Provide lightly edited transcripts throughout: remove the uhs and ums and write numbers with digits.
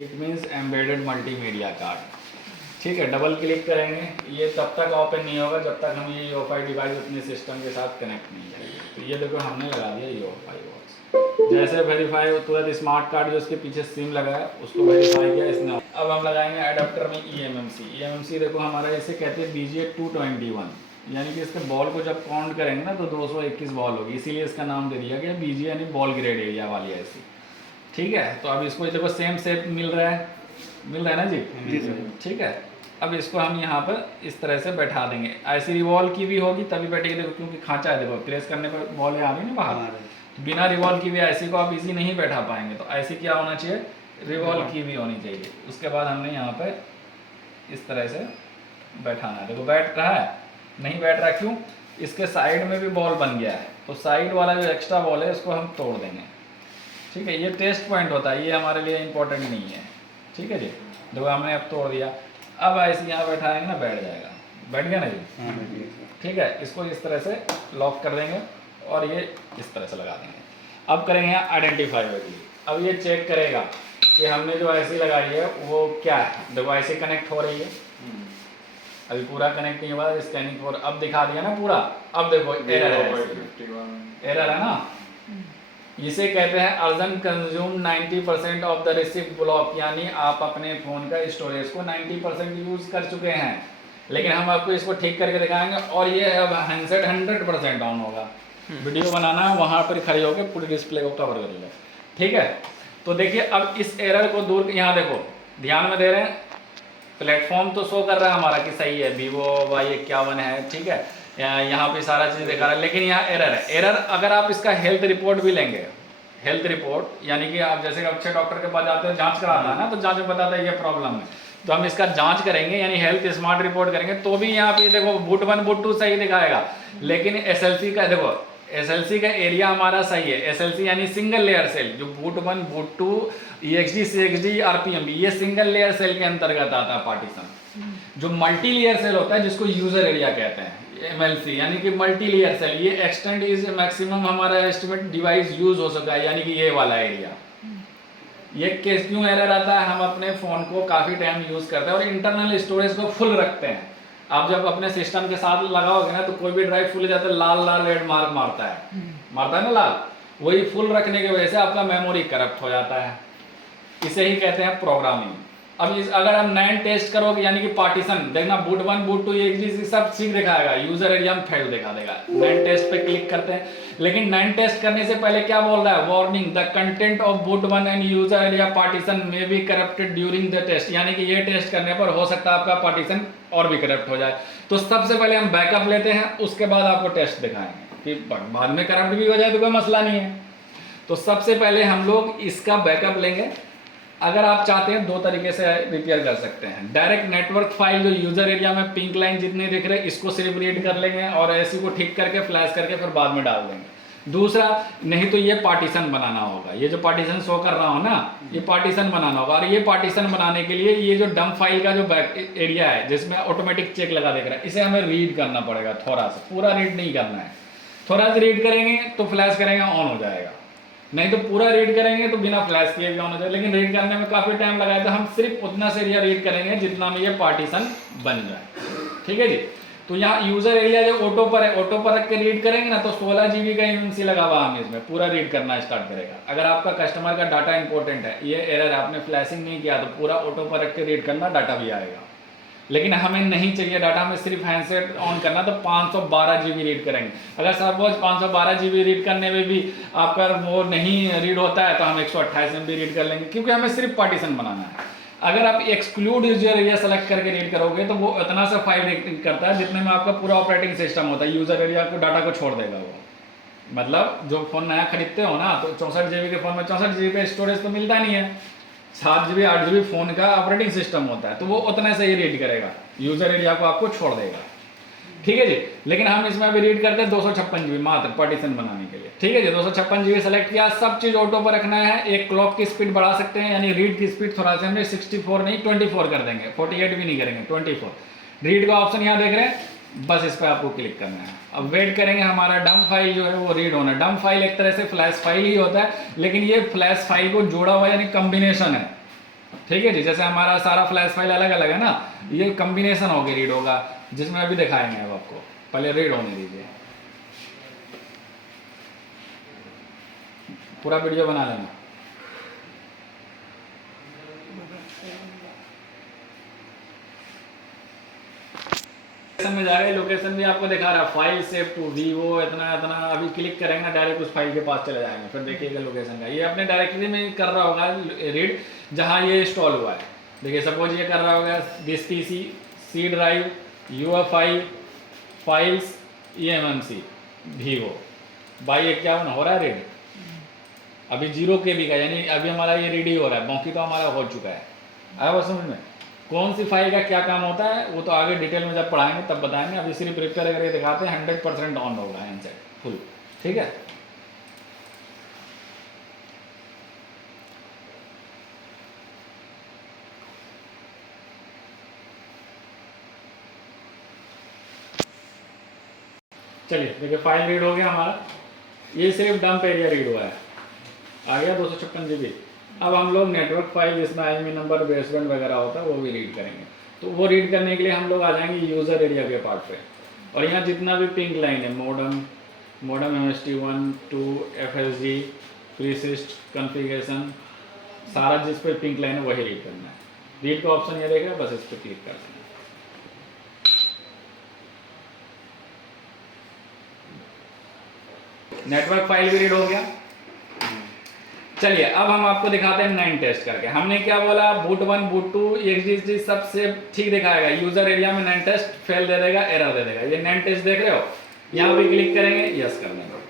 It means embedded multimedia card. ठीक है, double click करेंगे, ये तब तक ओपन नहीं होगा जब तक हम ये यूएफआई डिवाइस अपने सिस्टम के साथ कनेक्ट नहीं करेंगे। तो ये देखो हमने लगा दिया यूएफआई बॉक्स। जैसे वेरीफाई हो तुरंत स्मार्ट कार्ड जो उसके पीछे सिम लगा है उसको वेरीफाई किया इसने। अब हम लगाएंगे एडाप्टर में ईएमएमसी देखो हमारा इसे कहते हैं BGA221, यानी कि इसके बॉल को जब काउंट करेंगे ना तो 221 बॉल होगी, इसीलिए इसका नाम दे दिया गया BGA यानी बॉल ग्रेड एरिया वाली ऐसी। ठीक है, तो अब इसको देखो सेम सेप मिल रहा है ना जी सर। ठीक है, अब इसको हम यहाँ पर इस तरह से बैठा देंगे। ऐसी रिवॉल्व की भी होगी तभी बैठेगी, देखो क्योंकि खांचा है, देखो प्रेस करने पर बॉल आ रही ना बाहर। तो बिना रिवॉल्व की भी ऐसी को आप इजी नहीं बैठा पाएंगे, तो ऐसी क्या होना चाहिए, रिवॉल्व की भी होनी चाहिए। उसके बाद हमने यहाँ पर इस तरह से बैठाना है। देखो बैठ रहा है, नहीं बैठ रहा क्यों, इसके साइड में भी बॉल बन गया है, तो साइड वाला जो एक्स्ट्रा बॉल है उसको हम तोड़ देंगे। ठीक है, ये टेस्ट पॉइंट होता है, ये हमारे लिए इंपॉर्टेंट नहीं है। ठीक है जी, देखो हमने अब तोड़ दिया। अब ऐसे यहाँ बैठाएंगे ना, बैठ जाएगा, बैठ गया ना जी। ठीक है, इसको इस तरह से लॉक कर देंगे और ये इस तरह से लगा देंगे। अब करेंगे यहाँ आइडेंटिफाई वैल्यू। अब ये चेक करेगा कि हमने जो ऐसी लगाई है वो क्या है। देखो ऐसे कनेक्ट हो रही है, अभी पूरा कनेक्ट नहीं हुआ, स्कैनिंग फॉर अब दिखा दिया ना पूरा। अब देखो एरर है, एरर है ना, इसे कहते हैं urgent consume 90% of the receipt block, यानी आप अपने फ़ोन का स्टोरेज को 90% यूज़ कर चुके हैं, लेकिन हम आपको इसको ठीक करके दिखाएंगे। और ये अब हैंडसेट 100% ऑन होगा। वीडियो बनाना है वहाँ पर खड़े होकर पूरे डिस्प्ले को कवर कर लो। ठीक है, तो देखिए अब इस एरर को दूर, यहाँ देखो ध्यान में दे रहे हैं, प्लेटफॉर्म तो शो कर रहा है हमारा कि सही है, Vivo Y51 है। ठीक है, यहाँ पे सारा चीज़ दिखा रहा है, लेकिन यहाँ एरर है। एरर अगर आप इसका हेल्थ रिपोर्ट भी लेंगे, हेल्थ रिपोर्ट यानी कि आप जैसे अच्छे डॉक्टर के पास जाते हैं, जांच कराता है ना, तो जांच में बताता है ये प्रॉब्लम है, तो हम इसका जांच करेंगे यानी हेल्थ स्मार्ट रिपोर्ट करेंगे, तो भी यहाँ पे देखो बूट 1 बूट 2 सही दिखाएगा, लेकिन SLC का देखो, SLC का एरिया हमारा सही है। SLC यानी सिंगल लेयर सेल, जो boot 1 boot 2 EXD CXD RPM ये सिंगल लेयर सेल के अंतर्गत आता है पार्टीशन। जो मल्टी लेयर सेल होता है जिसको यूजर एरिया कहते हैं, MLC यानी कि मल्टी लेयर सेल, ये एक्सटेंड इज मैक्सिमम हमारा एस्टिमेट डिवाइस यूज हो सका है, यानी कि ये वाला एरिया। ये केस क्यों एरर आता है, हम अपने फ़ोन को काफ़ी टाइम यूज़ करते हैं और इंटरनल स्टोरेज को फुल रखते हैं। आप जब अपने सिस्टम के साथ लगाओगे ना तो कोई भी ड्राइव फुल जाता है, लाल लाल रेड मार्क मारता है ना लाल, वही फुल रखने की वजह से आपका मेमोरी करप्ट हो जाता है। इसे ही कहते हैं प्रोग्रामिंग। अब इस अगर हम नैन टेस्ट करोगे यानी कि पार्टीशन, देखना बूट 1 बूट 2 EXD सब ठीक दिखाएगा, यूजर एरिया में फेल दिखा देगा। नैन टेस्ट पे क्लिक करते हैं, लेकिन नैन टेस्ट करने से पहले क्या बोल रहा है, warning the content of boot 1 and user area partition may be corrupted during the test, यानी कि ये टेस्ट करने पर हो सकता है आपका पार्टीशन और भी करप्ट हो जाए। तो सबसे पहले हम बैकअप लेते हैं, उसके बाद आपको टेस्ट दिखाएंगे कि बाद में करप्ट भी हो जाए तो कोई मसला नहीं है। तो सबसे पहले हम लोग इसका बैकअप लेंगे। अगर आप चाहते हैं दो तरीके से रिपेयर कर सकते हैं, डायरेक्ट नेटवर्क फाइल जो यूजर एरिया में पिंक लाइन जितने दिख रहे हैं इसको सिर्फ रीड कर लेंगे और ऐसी को ठीक करके फ्लैश करके फिर बाद में डाल देंगे। दूसरा, नहीं तो ये पार्टीशन बनाना होगा, ये जो पार्टीशन शो कर रहा हूँ ना, ये पार्टीशन बनाना होगा। और ये पार्टीशन बनाने के लिए ये जो डंप फाइल का जो बैक एरिया है जिसमें ऑटोमेटिक चेक लगा देख रहा है, इसे हमें रीड करना पड़ेगा थोड़ा सा, पूरा रीड नहीं करना है। थोड़ा सा रीड करेंगे तो फ्लैश करेंगे ऑन हो जाएगा, नहीं तो पूरा रीड करेंगे तो बिना फ्लैश किए भी ऑन हो जाए। लेकिन रीड करने में काफ़ी टाइम लगाया तो हम सिर्फ उतना से एरिया रीड करेंगे जितना में ये पार्टीशन बन जाए। ठीक है जी, तो यहाँ यूजर एरिया जो ऑटो पर है, ऑटो पर रख के रीड करेंगे ना तो 16 GB का MMC लगा हुआ हम इसमें पूरा रीड करना स्टार्ट करेगा। अगर आपका कस्टमर का डाटा इंपॉर्टेंट है, ये एरर आपने फ्लैशिंग नहीं किया तो पूरा ऑटो पर रख के रीड करना, डाटा भी आएगा। लेकिन हमें नहीं चाहिए डाटा, हमें सिर्फ हैंडसेट ऑन करना, तो 512 GB रीड करेंगे। अगर सपोज 512 GB रीड करने में भी आपका वो नहीं रीड होता है तो हम 128 MB रीड कर लेंगे, क्योंकि हमें सिर्फ पार्टीशन बनाना है। अगर आप एक्सक्लूड यूजर एरिया सेलेक्ट करके रीड करोगे तो वो इतना सा फाइल रीड करता है जितने में आपका पूरा ऑपरेटिंग सिस्टम होता है, यूजर एरिया को डाटा को छोड़ देगा वो। मतलब जो फ़ोन नया खरीदते हो ना तो 64 GB के फ़ोन में 64 GB पे स्टोरेज तो मिलता नहीं है, 7 GB 8 GB फोन का ऑपरेटिंग सिस्टम होता है, तो वो उतने से ही रीड करेगा, यूजर एरिया को आपको छोड़ देगा। ठीक है जी, लेकिन हम इसमें अभी रीड करते हैं 256 GB मात्र पार्टीशन बनाने के लिए। ठीक है जी, 256 GB सेलेक्ट किया, सब चीज़ ऑटो पर रखना है। एक क्लॉक की स्पीड बढ़ा सकते हैं, यानी रीड की स्पीड थोड़ा सा हमने 64 नहीं 24 कर देंगे, 48 भी नहीं करेंगे, 24। रीड का ऑप्शन यहाँ देख रहे हैं, बस इस पर आपको क्लिक करना है। अब वेट करेंगे, हमारा डंप फाइल जो है वो रीड होना है। डंप फाइल एक तरह से फ्लैश फाइल ही होता है, लेकिन ये फ्लैश फाइल को जोड़ा हुआ यानी कॉम्बिनेशन है। ठीक है जी। जैसे हमारा सारा फ्लैश फाइल अलग अलग है ना, ये कॉम्बिनेशन होगी रीडो का, जिसमें अभी दिखाएंगे अब आपको। पहले रीड होने दीजिए, पूरा वीडियो बना लेना। में जा रहे हैं, लोकेशन भी आपको दिखा रहा है, फाइल सेव टू वीवो इतना इतना। अभी क्लिक करेंगे डायरेक्ट उस फाइल के पास चले जाएंगे, फिर देखिएगा लोकेशन का। ये अपने डायरेक्टरी में कर रहा होगा रीड जहाँ ये इंस्टॉल हुआ है। देखिए सपोज ये कर रहा होगा this PC, C drive, UEFI files, eMMC Vivo Y 51 हो रहा है रीड। अभी 0 KB का, यानी अभी हमारा ये रीड ही हो रहा है, बाकी तो हमारा हो चुका है। आया वो समझ में? कौन सी फाइल का क्या काम होता है वो तो आगे डिटेल में जब पढ़ाएंगे तब बताएंगे। अभी सिर्फ रिपेयर करके दिखाते हैं, 100% ऑन होगा हैंडसेट फुल। ठीक है, चलिए देखिए फाइल रीड हो गया हमारा। ये सिर्फ डंप एरिया रीड हुआ है, आ गया 256 GB। अब हम लोग नेटवर्क फाइल जिसमें IMEI नंबर, बेसबैंड वगैरह होता है वो भी रीड करेंगे। तो वो रीड करने के लिए हम लोग आ जाएंगे यूज़र एरिया के पार्ट पे। और यहाँ जितना भी पिंक लाइन है, मॉडम MST1 2 FSG प्रीसिस्ट कॉन्फ़िगरेशन, सारा जिस पे पिंक लाइन है वही रीड करना है। रीड का ऑप्शन ये रहेगा, बस इस पर क्लिक कर देना। नेटवर्क फाइल भी रीड हो गया। चलिए अब हम आपको दिखाते हैं नैन टेस्ट करके। हमने क्या बोला, बूट 1 बूट 2 XGC सबसे ठीक दिखाएगा, यूजर एरिया में नैन टेस्ट फेल दे देगा, एरर दे देगा। ये नैन टेस्ट देख रहे हो, यहाँ भी क्लिक करेंगे, यस कर देंगे।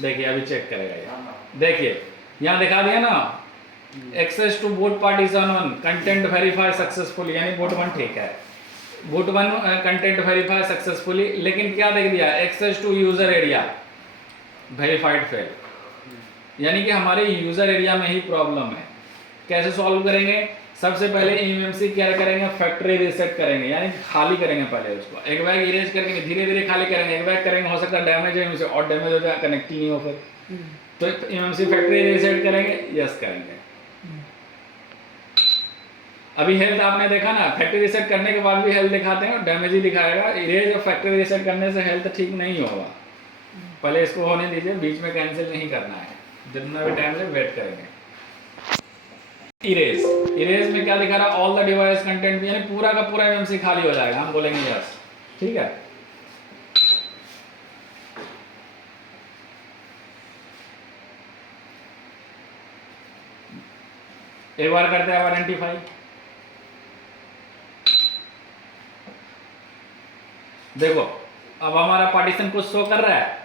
देखिए अभी चेक करेगा ये, देखिए यहाँ दिखा दिया ना, access to boot partition 1 content verify successfully, यानी बूट 1 ठीक है, बूट 1 कंटेंट वेरीफाई सक्सेसफुली। लेकिन क्या देख दिया, access to user area verified fail, यानी कि हमारे यूजर एरिया में ही प्रॉब्लम है। कैसे सॉल्व करेंगे, सबसे पहले eMMC क्या करेंगे, फैक्ट्री रीसेट करेंगे, यानी खाली करेंगे पहले उसको, एक बैग इरेज करेंगे, धीरे धीरे खाली करेंगे, एक बैग करेंगे, हो सकता है डैमेज है उसे और डैमेज हो जाए, कनेक्ट ही नहीं हो फिर। तो eMMC फैक्ट्री रीसेट करेंगे, यस करेंगे। अभी हेल्थ आपने देखा ना, फैक्ट्री रीसेट करने के बाद भी हेल्थ दिखाते हैं, डैमेज ही दिखाएगा। इरेज और फैक्ट्री रीसेट करने से हेल्थ ठीक नहीं होगा, पहले इसको होने दीजिए, बीच में कैंसिल नहीं करना है, जितना भी टाइम से वेट करेंगे। इरेज में क्या दिखा रहा है, ऑल द डिवाइस कंटेंट, यानी पूरा का पूरा eMMC खाली हो जाएगा, हम बोलेंगे यस। ठीक है, एक बार करते हैं आइडेंटिफाई। देखो अब हमारा पार्टीशन कुछ शो कर रहा है,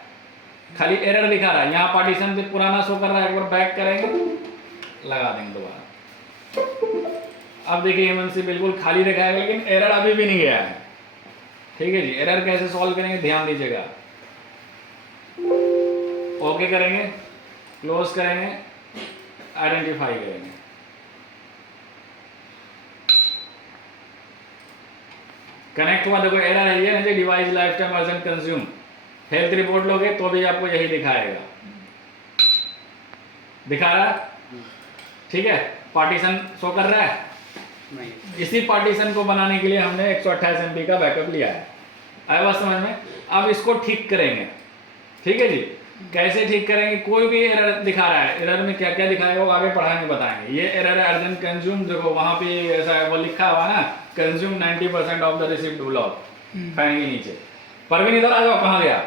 खाली एरर दिखा रहा है, यहाँ पार्टीशन भी पुराना शो कर रहा है। एक बार बैक करेंगे, लगा देंगे दोबारा। अब देखिए eMMC बिल्कुल खाली दिखाएगा, लेकिन एरर अभी भी नहीं गया है। ठीक है जी, एरर कैसे सॉल्व करेंगे ध्यान दीजिएगा। ओके करेंगे, क्लोज करेंगे, आइडेंटिफाई करेंगे। कनेक्ट हुआ, देखो एरर है ये नहीं, device life time version consume. Health report लोगे तो भी आपको यही दिखाएगा, दिखा रहा है। ठीक है, पार्टीशन शो कर रहा है नहीं। इसी पार्टीशन को बनाने के लिए हमने 128 MB का बैकअप लिया है। आया बात समझ में? अब इसको ठीक करेंगे। ठीक है जी, कैसे ठीक करेंगे, कोई भी एरर दिखा रहा है, एरर में क्या क्या दिखाएगा वो आगे पढ़ाएंगे बताएंगे। ये एरर है अर्जेंट कंज्यूम, देखो वहां पे ऐसा वो लिखा हुआ ना, consume 90% of the received block, कहेंगे नीचे। परवीन इधर आ जाओ, कहाँ गया?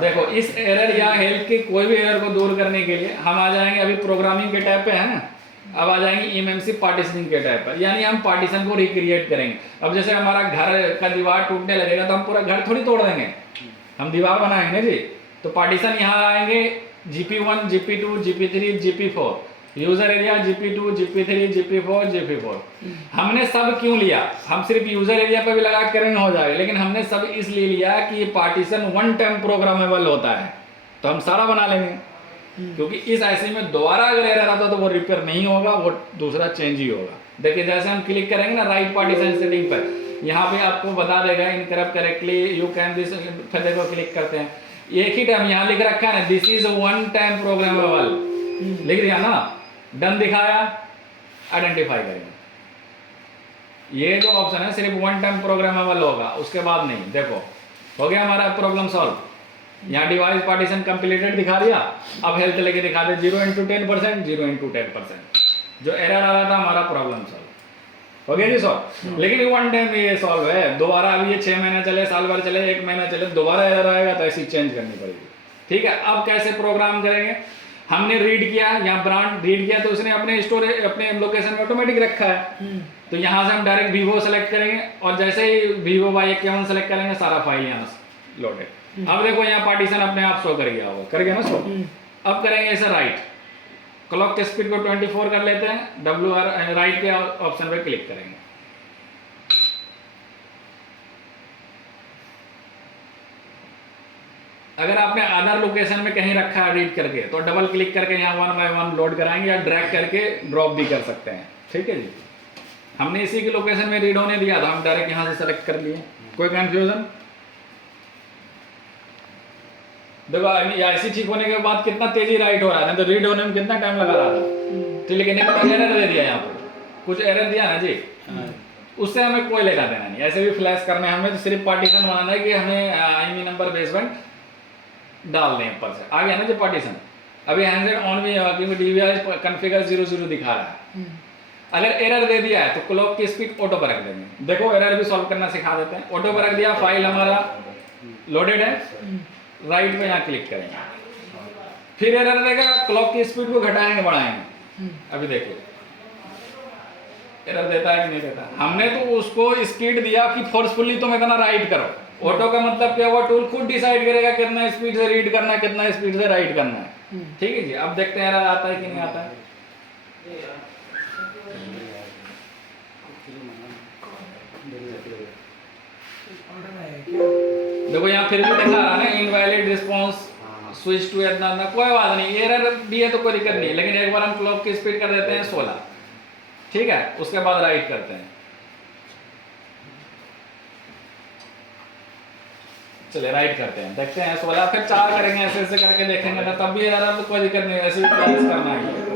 देखो इस एरर या हेल्थ के कोई भी एरर को दूर करने के लिए हम आ जाएंगे, अभी प्रोग्रामिंग के टैब पे है ना, अब आ जाएंगे eMMC पार्टीशनिंग के टैब पर, यानी हम पार्टीशन को रिक्रिएट करेंगे। अब जैसे हमारा घर का दीवार टूटने लगेगा तो हम पूरा घर थोड़ी तोड़ देंगे, हम दीवार बनाएंगे जी। तो पार्टीशन यहाँ आएंगे, GP1 GP2 GP3 GP4, user area GP2 GP3 GP4 GP4। हमने सब क्यों लिया, हम सिर्फ यूजर एरिया पे भी लगा करेंगे हो जाएगा, लेकिन हमने सब इसलिए लिया कि ये पार्टीशन वन टाइम प्रोग्रामेबल होता है, तो हम सारा बना लेंगे। क्योंकि इस IC में दोबारा अगर एरर आता तो वो रिपेयर नहीं होगा, वो दूसरा चेंज ही होगा। देखिए जैसे हम क्लिक करेंगे ना राइट पार्टीशन सेटिंग पर, यहाँ पे आपको बता देगा इनकरप्ट करेक्टली यू कैन दिस, फिर देखो क्लिक करते हैं, एक ही टाइम यहाँ लिख रखा है ना, this is one time programmable, लिख दिया ना, डन दिखाया, आइडेंटिफाई करेंगे। ये जो ऑप्शन है सिर्फ वन टाइम प्रोग्रामेबल होगा, उसके बाद नहीं। देखो हो गया हमारा प्रॉब्लम सॉल्व। यहाँ डिवाइस पार्टीशन कंप्लीटेड दिखा दिया, अब हेल्थ लेके दिखा दे 0 × 10%, 0 × 10%। जो एरर आ रहा था हमारा प्रॉब्लम सॉल्व हो गया जी सॉल्व। लेकिन वन टाइम ये सॉल्व है, दोबारा अभी ये 6 महीने चले, साल भर चले, 1 महीना चले, दोबारा एरर आएगा तो ऐसी चेंज करनी पड़ेगी। ठीक है, अब कैसे प्रोग्राम करेंगे? हमने रीड किया, यहाँ ब्रांड रीड किया तो उसने अपने स्टोरेज अपने लोकेशन में ऑटोमेटिक रखा है। तो यहाँ से हम डायरेक्ट वीवो सेलेक्ट करेंगे और जैसे ही वीवो Y51 सेलेक्ट करेंगे सारा फाइल यहाँ लोडेड। अब देखो यहाँ पार्टीशन अपने आप शो कर गया होगा, कर गया ना शो। अब करेंगे ऐसे राइट, क्लॉक के स्पीड को 24 कर लेते हैं, WR राइट के ऑप्शन पे क्लिक करेंगे। अगर आपने अदर लोकेशन में कहीं रखा है रीड करके तो डबल क्लिक करके यहाँ 1 बाय 1 लोड कराएंगे या ड्रैग करके ड्रॉप भी कर सकते हैं। ठीक है जी, हमने इसी की लोकेशन में रीड होने दिया था, हम डायरेक्ट यहाँ से सेलेक्ट कर लिए। कोई कंफ्यूजन? देखो ऐसी ठीक होने के बाद कितना तेजी राइट हो रहा था, तो रीड होने में कितना टाइम लगा रहा था। ठीक, लेकिन एरर दे दिया, यहाँ पर कुछ एरर दिया ना जी, उससे हमें कोई लेना देना नहीं। ऐसे भी फ्लैश करना है हमें, तो सिर्फ पार्टीशन बनाना है कि हमें IMEI नंबर बेसमेंट डाल दें ऊपर से। आ गया ना जी पार्टीशन। अभी हैंडसेट ऑन भी है क्योंकि DVI कॉन्फ़िगर 00 दिखा रहा है। अगर एरर दे दिया है तो क्लॉक की स्पीड ऑटो पर रख देंगे। देखो एरर भी सॉल्व करना सिखा देते हैं। ऑटो पर रख दिया, फाइल हमारा लोडेड है, राइट पे यहाँ क्लिक करेंगे, फिर एरर देगा, क्लॉक की स्पीड को घटाएंगे बढ़ाएंगे। अभी देखिए एरर देता है कि नहीं देता। हमने तो उसको स्पीड दिया कि फोर्सफुली तुम इतना राइट करो। ऑटो का मतलब क्या हुआ, टूल खुद डिसाइड करेगा कितना स्पीड से रीड करना है, कितना स्पीड से राइट करना है। ठीक है जी, अब देखते हैं एरर आता है कि नहीं आता है। देखो यहाँ फिर भी दिखा रहा है ना इनवैलिड रिस्पॉन्स, स्विच टू इतना ना, कोई बात नहीं, एरर भी है तो कोई दिक्कत नहीं। लेकिन एक बार हम क्लॉक की स्पीड कर देते हैं 16, ठीक है, उसके बाद राइट करते हैं। चलिए राइट करते हैं, देखते हैं 16, फिर 4 करेंगे, ऐसे ऐसे करके देखेंगे ना, तब भी एरर तो कोई दिक्कत नहीं, ऐसे ही प्रयास करना है।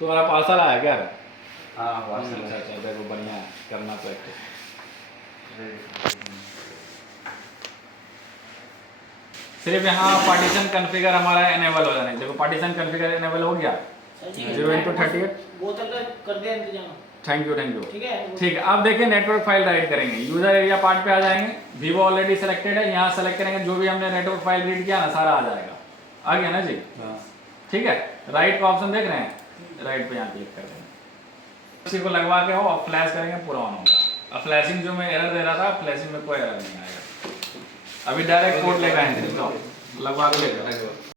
तुम्हारा पार्सल आया क्या? हाँ पार्सल। अच्छा, देखो बढ़िया है, करना प्रैक्टिस। सिर्फ यहाँ पार्टीशन कॉन्फ़िगर हमारा एनेबल हो जाना है। देखो पार्टीशन कॉन्फ़िगर एनेबल हो गया, 0 × 38 बोतल का कर दिया इंतजाम। Thank you. ठीक है, ठीक है, अब देखिए नेटवर्क फाइल राइट करेंगे, यूजर एरिया पार्ट पे आ जाएंगे, वीवो ऑलरेडी सेलेक्टेड है, यहाँ सेलेक्ट करेंगे, जो भी हमने नेटवर्क फाइल रीड किया ना सारा आ जाएगा। आ गया ना जी? ठीक है, राइट का ऑप्शन देख रहे हैं, राइट पे यहाँ क्लिक कर देंगे, इसी को लगवा के हो और फ्लैश करेंगे, पूरा ऑन होगा। अब फ्लैशिंग जो मैं एरर दे रहा था, फ्लैशिंग में कोई एरर नहीं आएगा। अभी डायरेक्ट कोड लेगा, लगवा के